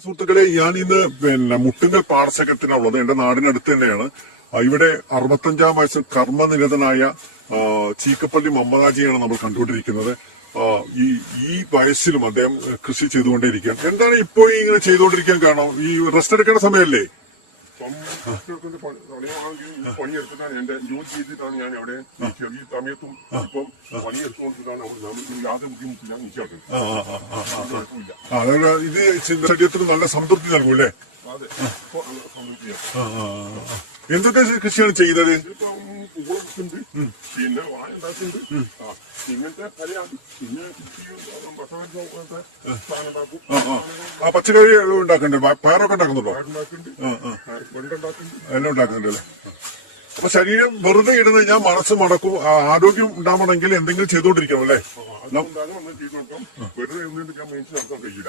സുഹൃത്തുക്കളെ, ഞാൻ ഇന്ന് മുട്ടുങ്കൽ പാടശേഖരത്തിനുള്ളത് എന്റെ നാടിനടുത്ത് തന്നെയാണ്. ഇവിടെ 65-ാം വയസ്സിൽ കർമ്മനിരതനായ ചീക്കപ്പള്ളി മമ്മദാജിയാണ് നമ്മൾ കണ്ടുകൊണ്ടിരിക്കുന്നത്. ഈ വയസ്സിലും അദ്ദേഹം കൃഷി ചെയ്തുകൊണ്ടേയിരിക്കുകയാണ്. എന്താണ് ഇപ്പോൾ ഇങ്ങനെ ചെയ്തുകൊണ്ടിരിക്കാൻ കാരണം? ഈ റെസ്റ്റ് എടുക്കേണ്ട സമയമല്ലേ? പണിയെടുത്തിട്ടാണ് എന്റെ ജോലി ചെയ്തിട്ടാണ് ഞാൻ അവിടെ ഈ സമയത്തും ഇപ്പം പണിയെടുത്തുകൊണ്ടിട്ടാണ് യാതൊരു ബുദ്ധിമുട്ടില്ല നിൽക്കാറുണ്ട്. അതായത് ഇത് ശരീരത്തിന് നല്ല സംതൃപ്തി നൽകൂല്ലേ? അതെ, സമൃദ്ധിയാണ്. എന്തൊക്കെ കൃഷിയാണ് ചെയ്യുന്നത്? ഇപ്പം പൂവുണ്ട്, പിന്നെ വാഴ ഉണ്ടാക്കുന്നുണ്ട്, ഇങ്ങനത്തെ കലയാണ്. പിന്നെ ഭക്ഷണത്തെ സാധനം ഉണ്ടാക്കും. പച്ചക്കറി ഉണ്ടാക്കുന്നുണ്ട്, പയറൊക്കെ ഉണ്ടാക്കുന്നുണ്ടോ? ഉണ്ടാക്കുന്നുണ്ട്, വെണ്ടുണ്ടാക്കുന്നുണ്ട്, എല്ലാം ഉണ്ടാക്കുന്നുണ്ടല്ലേ? അപ്പൊ ശരീരം വെറുതെ ഇടുന്ന ഞാൻ മനസ്സ് മടക്കും. ആരോഗ്യം ഉണ്ടാവണമെങ്കിൽ എന്തെങ്കിലും ചെയ്തുകൊണ്ടിരിക്കണം അല്ലേ? അതുകൊണ്ടാണ് നമ്മൾ ചെയ്ത് നോക്കാം. വെറുതെ ഒന്നും ഞാൻ മനസ്സിലാക്കാൻ കഴിയില്ല.